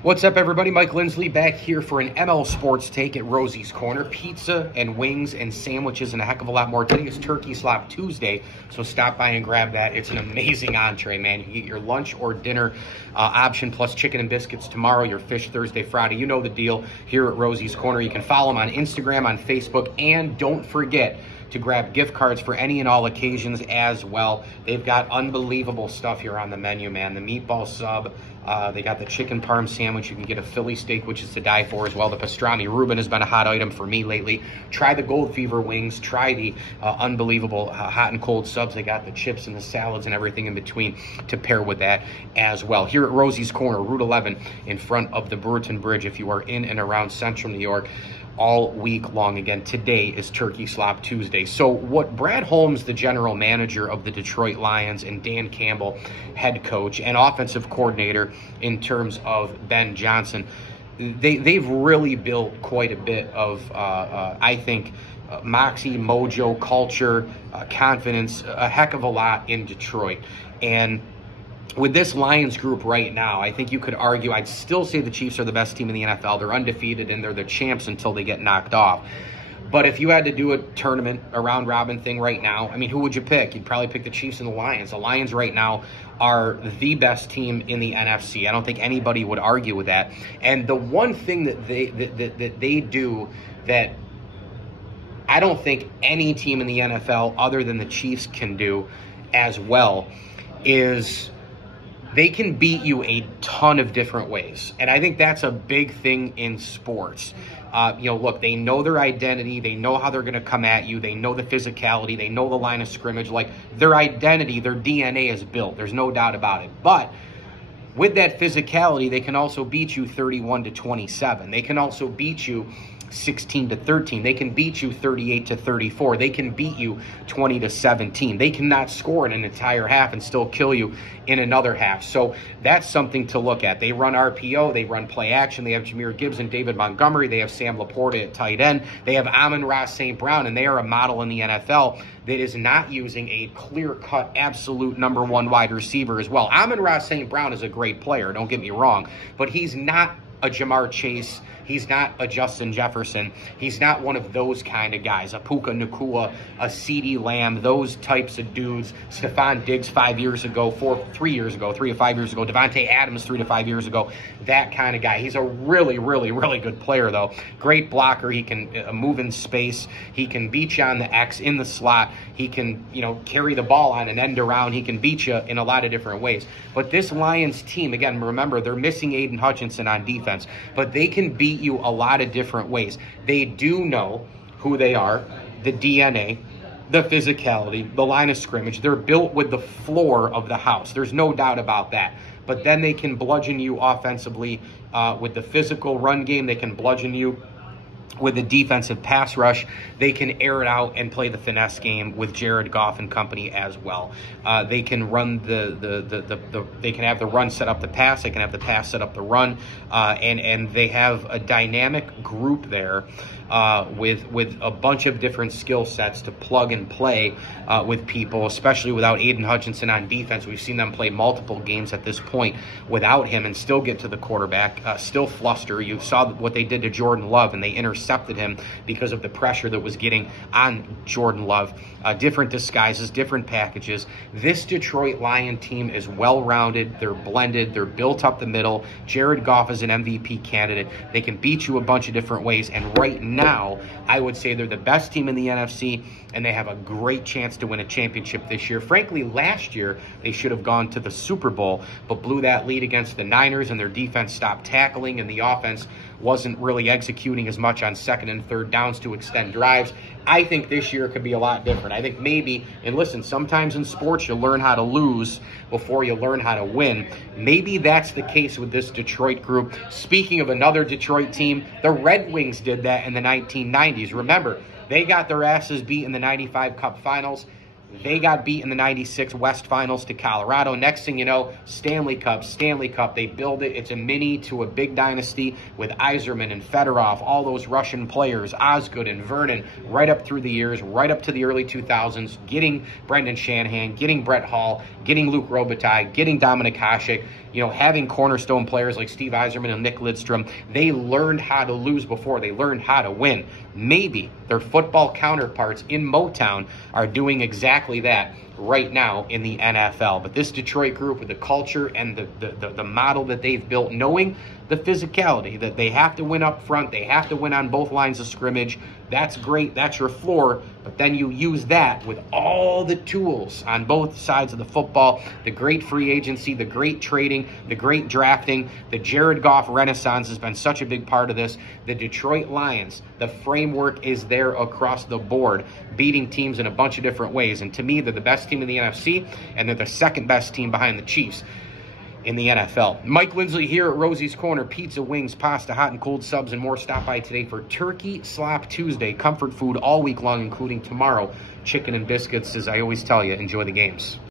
What's up, everybody? Mike Lindsley back here for an ML Sports Take at Rosie's Corner. Pizza and wings and sandwiches and a heck of a lot more. Today is Turkey Slop Tuesday, so stop by and grab that. It's an amazing entree, man. You can get your lunch or dinner option plus chicken and biscuits tomorrow, your fish Thursday, Friday. You know the deal here at Rosie's Corner. You can follow them on Instagram, on Facebook, and don't forget to grab gift cards for any and all occasions as well. They've got unbelievable stuff here on the menu, man. The meatball sub, they got the chicken parm sandwich. You can get a Philly steak, which is to die for as well. The pastrami Reuben has been a hot item for me lately. Try the Gold Fever wings. Try the unbelievable hot and cold subs. They got the chips and the salads and everything in between to pair with that as well. Here at Rosie's Corner, Route 11, in front of the Brewerton Bridge, if you are in and around Central New York, all week long. Again, today is Turkey Slop Tuesday. So what Brad Holmes, the general manager of the Detroit Lions, and Dan Campbell, head coach and offensive coordinator in terms of Ben Johnson, they've really built quite a bit of, I think, moxie, mojo, culture, confidence, a heck of a lot in Detroit. And with this Lions group right now, I think you could argue, I'd still say the Chiefs are the best team in the NFL. They're undefeated and they're the champs until they get knocked off. But if you had to do a tournament, a round robin thing right now, I mean, who would you pick? You'd probably pick the Chiefs and the Lions. The Lions right now are the best team in the NFC. I don't think anybody would argue with that. And the one thing that they do that I don't think any team in the NFL other than the Chiefs can do as well is they can beat you a ton of different ways. And I think that's a big thing in sports. Look, they know their identity. They know how they're going to come at you. They know the physicality. They know the line of scrimmage. Like, their identity, their DNA is built. There's no doubt about it. But with that physicality, they can also beat you 31-27. They can also beat you 16-13. They can beat you 38-34. They can beat you 20-17. They cannot score in an entire half and still kill you in another half. So that's something to look at. They run RPO. They run play action. They have Jahmyr Gibbs and David Montgomery. They have Sam Laporta at tight end. They have Amon-Ra St. Brown, and they are a model in the NFL that is not using a clear-cut, absolute number one wide receiver as well. Amon-Ra St. Brown is a great player, don't get me wrong, but he's not a Jamar Chase. He's not a Justin Jefferson. He's not one of those kind of guys. A Puka Nacua, a CeeDee Lamb, those types of dudes. Stephon Diggs 5 years ago, 3 to 5 years ago. Devontae Adams 3 to 5 years ago. That kind of guy. He's a really, really, really good player, though. Great blocker. He can move in space. He can beat you on the X in the slot. He can, carry the ball on an end around. He can beat you in a lot of different ways. But this Lions team, again, remember, they're missing Aiden Hutchinson on defense, but they can beat you a lot of different ways. They do know who they are, the DNA, the physicality, the line of scrimmage. They're built with the floor of the house. There's no doubt about that. But then they can bludgeon you offensively with the physical run game. They can bludgeon you with the defensive pass rush. They can air it out and play the finesse game with Jared Goff and company as well. They can run they can have the run set up the pass. They can have the pass set up the run, and they have a dynamic group there with a bunch of different skill sets to plug and play with people, especially without Aiden Hutchinson on defense. We've seen them play multiple games at this point without him and still get to the quarterback, still fluster. You saw what they did to Jordan Love, and they intercepted him because of the pressure that was getting on Jordan Love. Different disguises, different packages. This Detroit Lion team is well-rounded. They're blended. They're built up the middle. Jared Goff is an MVP candidate. They can beat you a bunch of different ways, and right now, I would say they're the best team in the NFC, and they have a great chance to win a championship this year. Frankly, last year, they should have gone to the Super Bowl, but blew that lead against the Niners, and their defense stopped tackling, and the offense wasn't really executing as much on second and third downs to extend drives. I think this year could be a lot different. I think maybe, and listen, sometimes in sports you learn how to lose before you learn how to win. Maybe that's the case with this Detroit group. Speaking of another Detroit team, the Red Wings did that in the 1990s. Remember, they got their asses beat in the 95 Cup Finals. They got beat in the 96 West Finals to Colorado. Next thing you know, Stanley Cup. They build it. It's a mini to a big dynasty with Yzerman and Fedorov, all those Russian players, Osgood and Vernon, right up through the years, right up to the early 2000s, getting Brendan Shanahan, getting Brett Hall, getting Luc Robitaille, getting Dominik Hasek, You know, having cornerstone players like Steve Yzerman and Nick Lidstrom, they learned how to lose before. They learned how to win. Maybe their football counterparts in Motown are doing exactly that right now in the NFL. But this Detroit group, with the culture and the model that they've built, knowing the physicality, that they have to win up front, they have to win on both lines of scrimmage, that's great, that's your floor. But then you use that with all the tools on both sides of the football, the great free agency, the great trading, the great drafting. The Jared Goff renaissance has been such a big part of this. The Detroit Lions, the framework is there across the board, beating teams in a bunch of different ways. And to me, they're the best team in the NFC, and they're the second best team behind the Chiefs in the NFL. Mike Lindsley here at Rosie's Corner. Pizza, wings, pasta, hot and cold subs, and more. Stop by today for Turkey Slop Tuesday. Comfort food all week long, including tomorrow, chicken and biscuits. As I always tell you, enjoy the games.